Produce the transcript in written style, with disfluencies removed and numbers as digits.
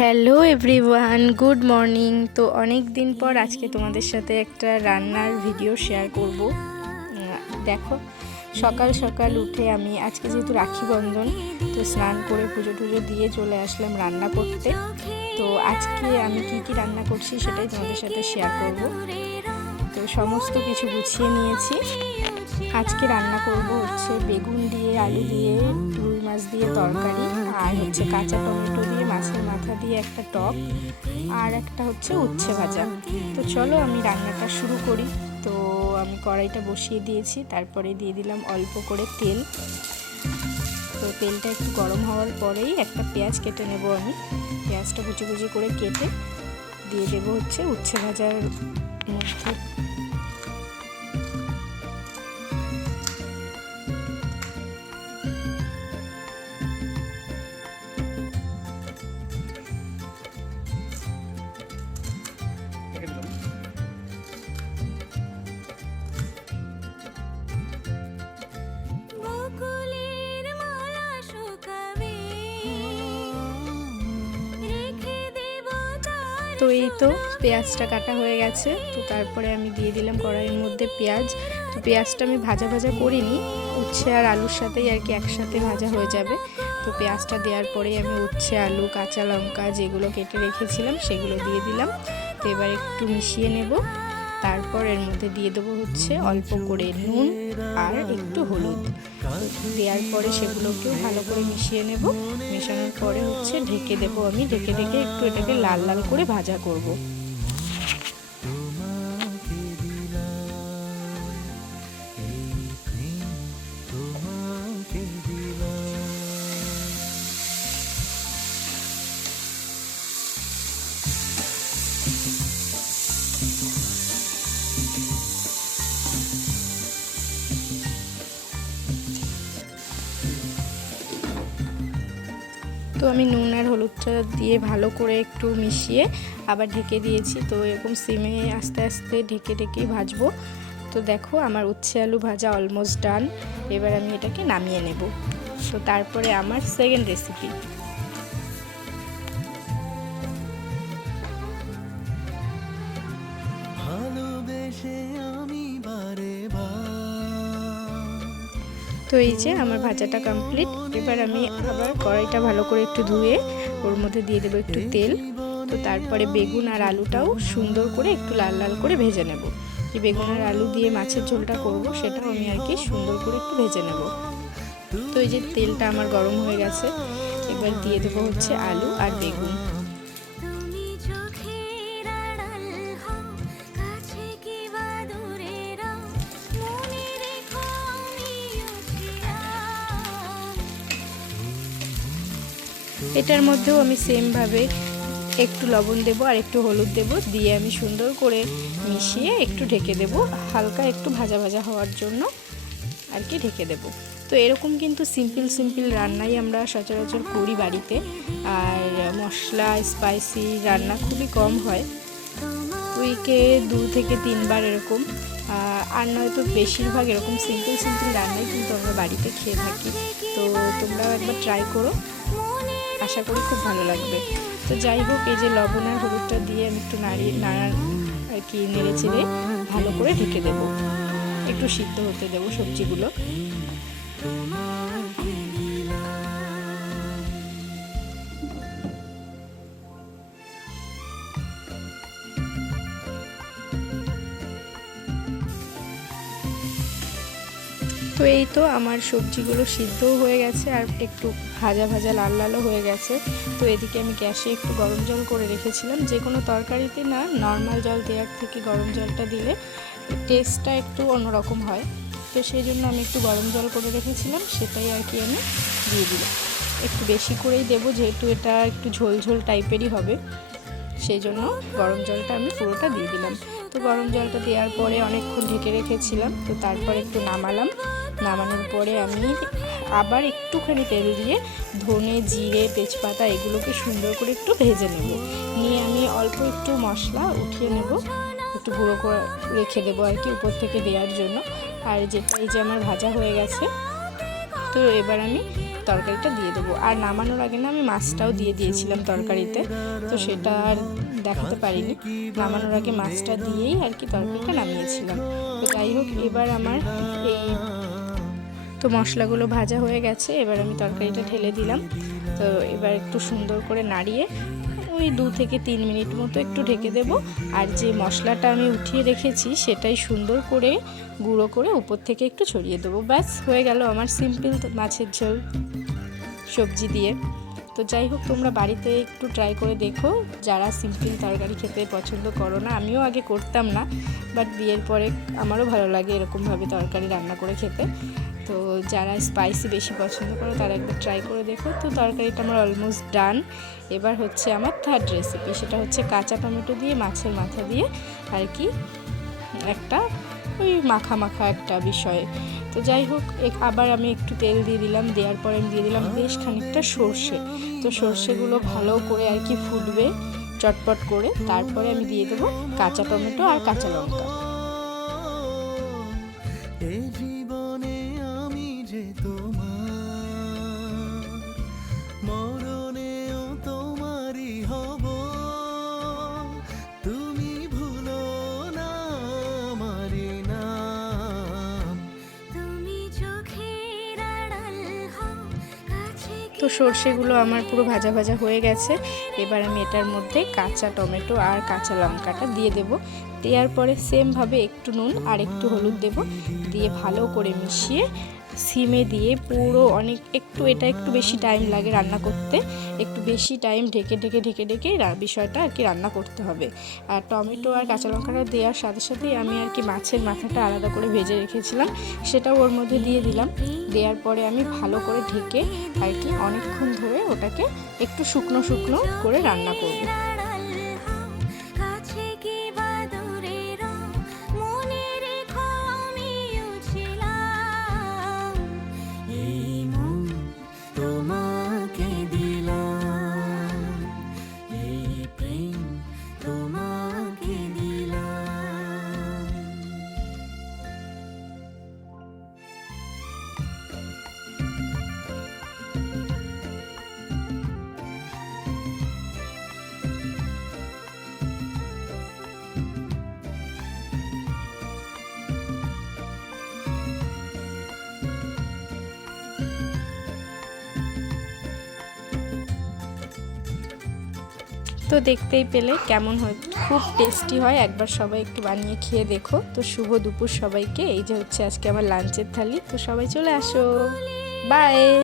Hello everyone, good morning. তো অনেক দিন পর আজকে তোমাদের সাথে একটা রান্নার ভিডিও শেয়ার করব। দেখো, সকাল সকাল উঠে আমি আজকে যেহেতু রাখি বন্ধন, তো স্নান করে পুজো টুজো দিয়ে চলে আসলাম রান্না করতে। তো আজকে আমি কি কি রান্না করছি সেটাই তোমাদের সাথে শেয়ার করব। তো সমস্ত কিছু গুছিয়ে নিয়েছি। আজকে রান্না করব হচ্ছে বেগুন দিয়ে, আলু দিয়ে, রুই মাছ দিয়ে তরকারি, আর হচ্ছে কাঁচা টমেটো দিয়ে মাছের মাথা দিয়ে একটা টক, আর একটা হচ্ছে উচ্ছে ভাজা। তো চলো আমি রান্নাটা শুরু করি। তো আমি কড়াইটা বসিয়ে দিয়েছি, তারপরে দিয়ে দিলাম অল্প করে তেল। তো তেলটা একটু গরম হওয়ার পরেই একটা পেঁয়াজ কেটে নেব। আমি পেঁয়াজটা কুচি কুচি করে কেটে দিয়ে দেবো হচ্ছে উচ্ছে ভাজার মধ্যে। তো এই তো পেঁয়াজটা কাটা হয়ে গেছে। তো তারপরে আমি দিয়ে দিলাম কড়াইয়ের মধ্যে পেঁয়াজ। তো পেঁয়াজটা আমি ভাজা ভাজা করিনি, উচ্ছে আর আলুর সাথেই আর কি একসাথে ভাজা হয়ে যাবে। তো পেঁয়াজটা দেওয়ার পরেই আমি উচ্ছে, আলু, কাঁচা লঙ্কা যেগুলো কেটে রেখেছিলাম সেগুলো দিয়ে দিলাম। তো এবার একটু মিশিয়ে নেব। তারপর এর মধ্যে দিয়ে দেবো হচ্ছে অল্প করে নুন আর একটু হলুদ। দেওয়ার পরে সেগুলোকেও ভালো করে মিশিয়ে নেব। মেশানোর পরে হচ্ছে ঢেকে দেবো। আমি ঢেকে একটু এটাকে লাল লাল করে ভাজা করব। তো আমি নুন আর হলুদটা দিয়ে ভালো করে একটু মিশিয়ে আবার ঢেকে দিয়েছি। তো এরকম সিমে আস্তে আস্তে ঢেকেই ভাজবো। তো দেখো আমার উচ্ছে আলু ভাজা অলমোস্ট ডান। এবার আমি এটাকে নামিয়ে নেব। তো তারপরে আমার সেকেন্ড রেসিপি। তো এই যে আমার ভাজাটা কমপ্লিট। এবার আমি আবার কড়াইটা ভালো করে একটু ধুয়ে ওর মধ্যে দিয়ে দেবো একটু তেল। তো তারপরে বেগুন আর আলুটাও সুন্দর করে একটু লাল লাল করে ভেজে নেব। যে বেগুন আর আলু দিয়ে মাছের ঝোলটা করব সেটাও আমি আর কি সুন্দর করে একটু ভেজে নেব। তো এই যে তেলটা আমার গরম হয়ে গেছে। এবার দিয়ে দেবো হচ্ছে আলু আর বেগুন। এটার মধ্যেও আমি সেমভাবে একটু লবণ দেবো আর একটু হলুদ দেবো, দিয়ে আমি সুন্দর করে মিশিয়ে একটু ঢেকে দেবো, হালকা একটু ভাজা ভাজা হওয়ার জন্য আর কি ঢেকে দেবো। তো এরকম কিন্তু সিম্পল রান্নাই আমরা সচরাচর করি বাড়িতে, আর মশলা স্পাইসি রান্না খুবই কম হয়। উইকে 2 থেকে 3 বার এরকম, আর নয়তো বেশিরভাগ এরকম সিম্পল রান্নাই কিন্তু আমরা বাড়িতে খেয়ে থাকি। তো তোমরাও একবার ট্রাই করো, আশা করি খুব ভালো লাগবে। তো যাই হোক, এই যে লবণ আর হলুদটা দিয়ে আমি একটু নাড়া আর কি নেড়ে চেড়ে ভালো করে ঢেকে দেবো, একটু সিদ্ধ হতে দেবো সবজিগুলো। তো এই তো আমার সবজিগুলো সিদ্ধও হয়ে গেছে আর একটু ভাজা ভাজা লাল লালও হয়ে গেছে। তো এদিকে আমি গ্যাসে একটু গরম জল করে রেখেছিলাম। যে কোনো তরকারিতে না নর্মাল জল দেওয়ার থেকে গরম জলটা দিলে টেস্টটা একটু অন্যরকম হয়। তো সেই জন্য আমি একটু গরম জল করে রেখেছিলাম, সেটাই আর কি আমি দিয়ে দিলাম। একটু বেশি করেই দেবো, যেহেতু এটা একটু ঝোল টাইপেরই হবে, সেই জন্য গরম জলটা আমি পুরোটা দিয়ে দিলাম। তো গরম জলটা দেওয়ার পরে অনেকক্ষণ ঢেকে রেখেছিলাম। তো তারপর একটু নামানোর পরে আমি আবার একটুখানি তেল দিয়ে ধনে, জিরে, তেজপাতা এগুলোকে সুন্দর করে একটু ভেজে নেব। নিয়ে আমি অল্প একটু মশলা উঠিয়ে নেব, একটু গুঁড়ো করে রেখে দেবো আর কি উপর থেকে দেওয়ার জন্য। আর যেটা এই যে আমার ভাজা হয়ে গেছে, তো এবার আমি তরকারিটা দিয়ে দেবো। আর নামানোর আগে না আমি মাছটাও দিয়ে দিয়েছিলাম তরকারিতে, তো সেটা আর দেখাতে পারিনি। নামানোর আগে মাছটা দিয়েই আর কি তরকারিটা নামিয়েছিলাম। তো যাই হোক, এবার আমার এই তো মশলাগুলো ভাজা হয়ে গেছে। এবার আমি তরকারিটা ঢেলে দিলাম। তো এবার একটু সুন্দর করে নাড়িয়ে ওই 2 থেকে 3 মিনিট মতো একটু ঢেকে দেব। আর যে মশলাটা আমি উঠিয়ে রেখেছি সেটাই সুন্দর করে গুঁড়ো করে উপর থেকে একটু ছড়িয়ে দেবো। ব্যাস হয়ে গেল আমার সিম্পল মাছের ঝোল সবজি দিয়ে। তো যাই হোক, তোমরা বাড়িতে একটু ট্রাই করে দেখো, যারা সিম্পল তরকারি খেতে পছন্দ করো না। আমিও আগে করতাম না, বাট বিয়ের পরে আমারও ভালো লাগে এরকমভাবে তরকারি রান্না করে খেতে। তো যারা স্পাইসি বেশি পছন্দ করো তারা একবার ট্রাই করে দেখো। তো তরকারিটা আমার অলমোস্ট ডান। এবার হচ্ছে আমার থার্ড রেসিপি, সেটা হচ্ছে কাঁচা টমেটো দিয়ে মাছের মাথা দিয়ে আর কি একটা ওই মাখা মাখা একটা বিষয়। তো যাই হোক, আবার আমি একটু তেল দিয়ে দিলাম। দেওয়ার পরে আমি দিয়ে দিলাম বেশ খানিকটা সর্ষে। তো সর্ষেগুলো ভালো করে আর কি ফুটবে চটপট করে। তারপরে আমি দিয়ে দেবো কাঁচা টমেটো আর কাঁচা লঙ্কা। তো সর্ষেগুলো আমার পুরো ভাজা ভাজা হয়ে গেছে। এবার আমি এটার মধ্যে কাঁচা টমেটো আর কাঁচা লঙ্কাটা দিয়ে দেব। দেওয়ার পরে সেমভাবে একটু নুন আর একটু হলুদ দেব, দিয়ে ভালো করে মিশিয়ে সিমে দিয়ে পুরো এটা একটু বেশি টাইম লাগে রান্না করতে। একটু বেশি টাইম ঢেকে বিষয়টা আর কি রান্না করতে হবে। আর টমেটো আর কাঁচা লঙ্কাটা দেওয়ার সাথে সাথেই আমি আর কি মাছের মাথাটা আলাদা করে ভেজে রেখেছিলাম, সেটাও ওর মধ্যে দিয়ে দিলাম। দেওয়ার পরে আমি ভালো করে ঢেকে আর কি অনেকক্ষণ ধরে ওটাকে একটু শুকনো শুকনো করে রান্না করব। তো দেখতেই পেলে কেমন হয়, খুব টেস্টি হয়। একবার সবাই একটু বানিয়ে খেয়ে দেখো। তো শুভ দুপুর সবাইকে। এই যে হচ্ছে আজকে আমার লাঞ্চের থালি। তো সবাই চলে আসো, বাই।